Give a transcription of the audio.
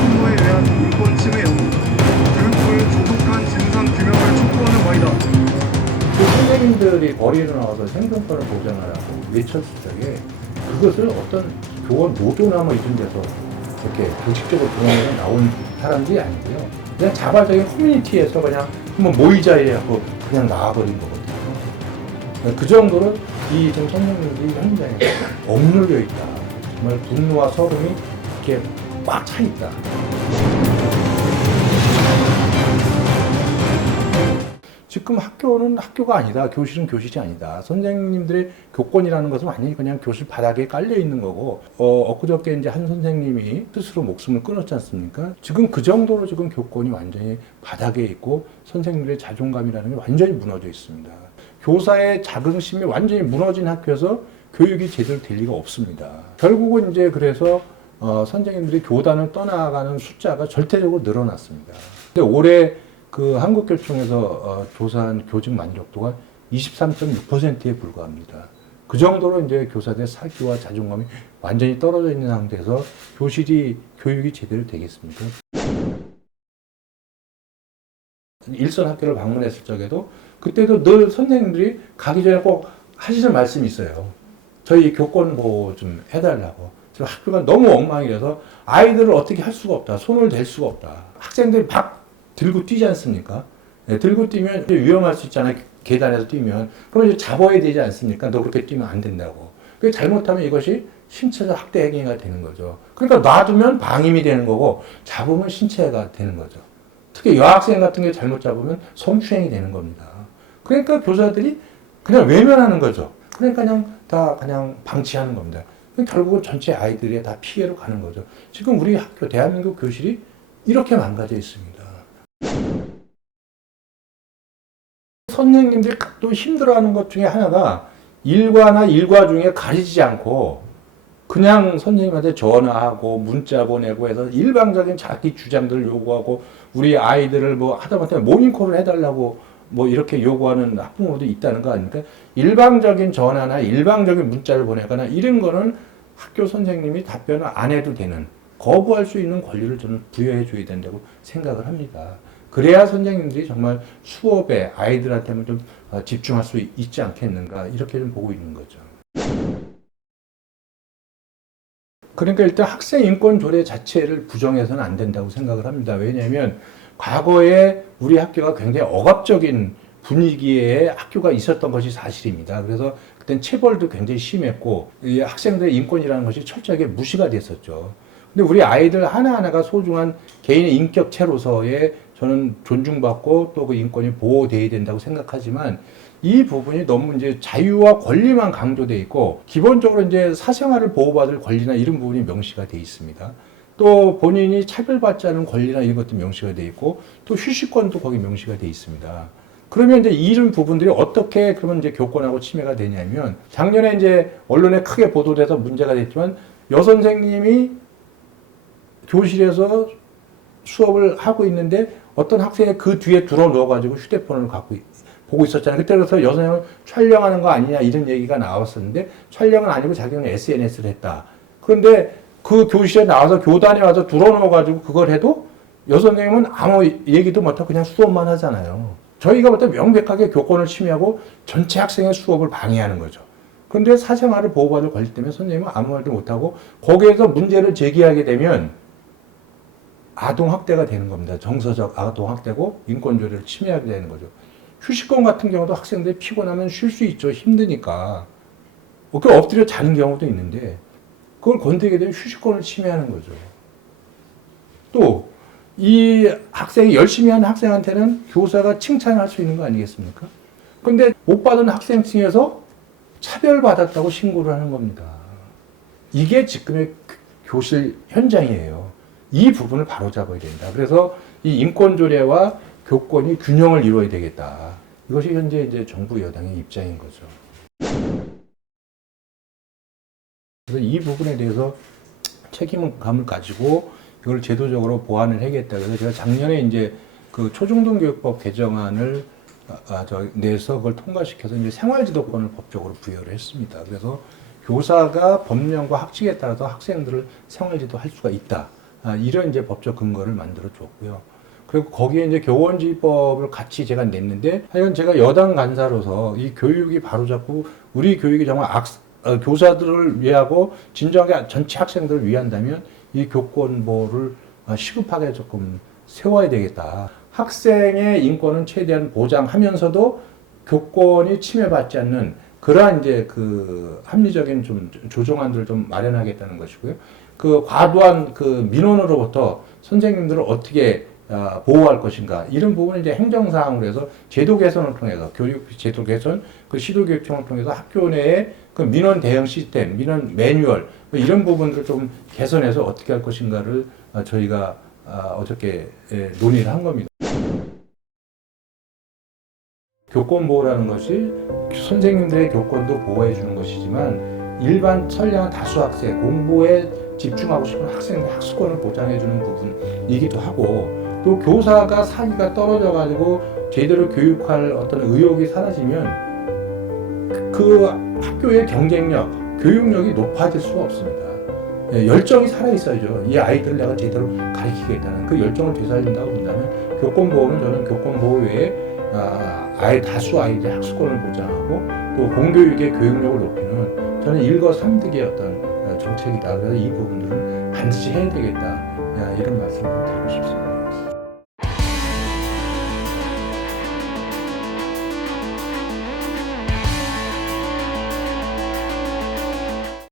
부모에 의한 인권 침해 여부, 교육부의 조속한 진상 규명을 촉구하는 바이다. 그 선생님들이 거리로 나와서 생존권을 보장하라고 외쳤을 적에 그것을 어떤 교원 노조나 뭐 이런 데서 이렇게 조직적으로 동원해서 나온 사람들이 아니고요. 그냥 자발적인 커뮤니티에서 그냥 한번 모이자에 하고 그냥 나와버린 거거든요. 그 정도로 이 지금 선생님들이 현장에 억눌려 있다. 정말 분노와 서름이 이렇게 꽉 차 있다. 지금 학교는 학교가 아니다. 교실은 교실이 아니다. 선생님들의 교권이라는 것은 완전히 그냥 교실 바닥에 깔려 있는 거고, 엊그저께 이제 한 선생님이 스스로 목숨을 끊었지 않습니까? 지금 그 정도로 지금 교권이 완전히 바닥에 있고, 선생님들의 자존감이라는 게 완전히 무너져 있습니다. 교사의 자긍심이 완전히 무너진 학교에서 교육이 제대로 될 리가 없습니다. 결국은 이제 그래서 선생님들이 교단을 떠나가는 숫자가 절대적으로 늘어났습니다. 근데 올해 그 한국교총에서 조사한 교직 만족도가 23.6%에 불과합니다. 그 정도로 이제 교사들의 사기와 자존감이 완전히 떨어져 있는 상태에서 교육이 제대로 되겠습니까? 일선 학교를 방문했을 적에도 그때도 늘 선생님들이 가기 전에 꼭 하시는 말씀이 있어요. 저희 교권 보호 좀 해달라고. 지금 학교가 너무 엉망이라서 아이들을 어떻게 할 수가 없다. 손을 댈 수가 없다. 학생들이 막 들고 뛰지 않습니까? 네, 들고 뛰면 위험할 수 있잖아요. 계단에서 뛰면. 그럼 이제 잡아야 되지 않습니까? 너 그렇게 뛰면 안 된다고. 그게 잘못하면 이것이 신체적 학대 행위가 되는 거죠. 그러니까 놔두면 방임이 되는 거고 잡으면 신체가 되는 거죠. 특히 여학생 같은 게 잘못 잡으면 성추행이 되는 겁니다. 그러니까 교사들이 그냥 외면하는 거죠. 그러니까 그냥 방치하는 겁니다. 결국은 전체 아이들이 다 피해로 가는 거죠. 지금 우리 학교, 대한민국 교실이 이렇게 망가져 있습니다. 선생님들이 또 힘들어하는 것 중에 하나가 일과 중에 가리지 않고 그냥 선생님한테 전화하고 문자 보내고 해서 일방적인 자기 주장들을 요구하고 우리 아이들을 뭐 하다못해 모닝콜을 해달라고 뭐 이렇게 요구하는 학부모도 있다는 거 아닙니까? 일방적인 전화나 일방적인 문자를 보내거나 이런 거는 학교 선생님이 답변을 안 해도 되는 거부할 수 있는 권리를 저는 부여해 줘야 된다고 생각을 합니다. 그래야 선생님들이 정말 수업에 아이들한테만 좀 집중할 수 있지 않겠는가 이렇게 좀 보고 있는 거죠. 그러니까 일단 학생 인권 조례 자체를 부정해서는 안 된다고 생각을 합니다. 왜냐하면 과거에 우리 학교가 굉장히 억압적인 분위기의 학교가 있었던 것이 사실입니다. 그래서 그땐 체벌도 굉장히 심했고 이 학생들의 인권이라는 것이 철저하게 무시가 됐었죠. 근데 우리 아이들 하나하나가 소중한 개인의 인격체로서의 저는 존중받고 또 그 인권이 보호돼야 된다고 생각하지만 이 부분이 너무 이제 자유와 권리만 강조돼 있고 기본적으로 이제 사생활을 보호받을 권리나 이런 부분이 명시가 돼 있습니다. 또 본인이 차별받지 않은 권리나 이런 것도 명시가 돼 있고 또 휴식권도 거기 명시가 돼 있습니다. 그러면 이제 이런 부분들이 어떻게 그러면 이제 교권하고 침해가 되냐면 작년에 이제 언론에 크게 보도돼서 문제가 됐지만 여선생님이 교실에서 수업을 하고 있는데 어떤 학생이 그 뒤에 들어 누워가지고 휴대폰을 보고 있었잖아요. 그때 그래서 여선생님은 촬영하는 거 아니냐 이런 얘기가 나왔었는데 촬영은 아니고 자기는 SNS를 했다. 그런데 그 교실에 나와서 교단에 와서 들어 누워가지고 그걸 해도 여선생님은 아무 얘기도 못하고 그냥 수업만 하잖아요. 저희가 볼 때 명백하게 교권을 침해하고 전체 학생의 수업을 방해하는 거죠. 그런데 사생활을 보호받을 권리 때문에 선생님은 아무 말도 못하고 거기에서 문제를 제기하게 되면 아동학대가 되는 겁니다. 정서적 아동학대고 인권조례를 침해하게 되는 거죠. 휴식권 같은 경우도 학생들이 피곤하면 쉴 수 있죠. 힘드니까. 그 엎드려 자는 경우도 있는데 그걸 건드리게 되면 휴식권을 침해하는 거죠. 또 이 학생이 열심히 하는 학생한테는 교사가 칭찬을 할 수 있는 거 아니겠습니까? 근데 못 받은 학생층에서 차별받았다고 신고를 하는 겁니다. 이게 지금의 교실 현장이에요. 이 부분을 바로잡아야 된다. 그래서 이 인권조례와 교권이 균형을 이루어야 되겠다. 이것이 현재 이제 정부 여당의 입장인 거죠. 그래서 이 부분에 대해서 책임감을 가지고 이걸 제도적으로 보완을 하겠다. 그래서 제가 작년에 이제 그 초중등교육법 개정안을 내서 그걸 통과시켜서 이제 생활지도권을 법적으로 부여를 했습니다. 그래서 교사가 법령과 학칙에 따라서 학생들을 생활지도할 수가 있다. 이런 이제 법적 근거를 만들어 줬고요. 그리고 거기에 이제 교원지법을 같이 제가 냈는데, 하여간 제가 여당 간사로서 이 교육이 바로잡고 우리 교육이 정말 교사들을 위하고 진정하게 전체 학생들을 위한다면 이 교권보를 시급하게 조금 세워야 되겠다. 학생의 인권은 최대한 보장하면서도 교권이 침해받지 않는 그러한 이제 그 합리적인 좀 조정안들을 좀 마련하겠다는 것이고요. 그 과도한 그 민원으로부터 선생님들을 어떻게 보호할 것인가, 이런 부분을 이제 행정사항으로 해서 제도 개선을 통해서, 교육 제도 개선, 그 시도교육청을 통해서 학교 내에 그 민원 대응 시스템, 민원 매뉴얼, 뭐 이런 부분들을 좀 개선해서 어떻게 할 것인가를 저희가 어저께 논의를 한 겁니다. 교권보호라는 것이 선생님들의 교권도 보호해 주는 것이지만, 일반 선량한 다수 학생, 공부에 집중하고 싶은 학생들 학습권을 보장해 주는 부분이기도 하고, 또 교사가 사기가 떨어져 가지고 제대로 교육할 어떤 의욕이 사라지면 그 학교의 경쟁력, 교육력이 높아질 수가 없습니다. 열정이 살아있어야죠. 이 아이들을 내가 제대로 가르치겠다는 그 열정을 되살린다고 본다면, 교권보호는 저는 교권보호 외에 다수 아이들의 학습권을 보장하고 또 공교육의 교육력을 높이는, 저는 일거삼득의 어떤 정책이다. 그래서 이 부분들은 반드시 해야 되겠다. 이런 말씀을 드리고 싶습니다.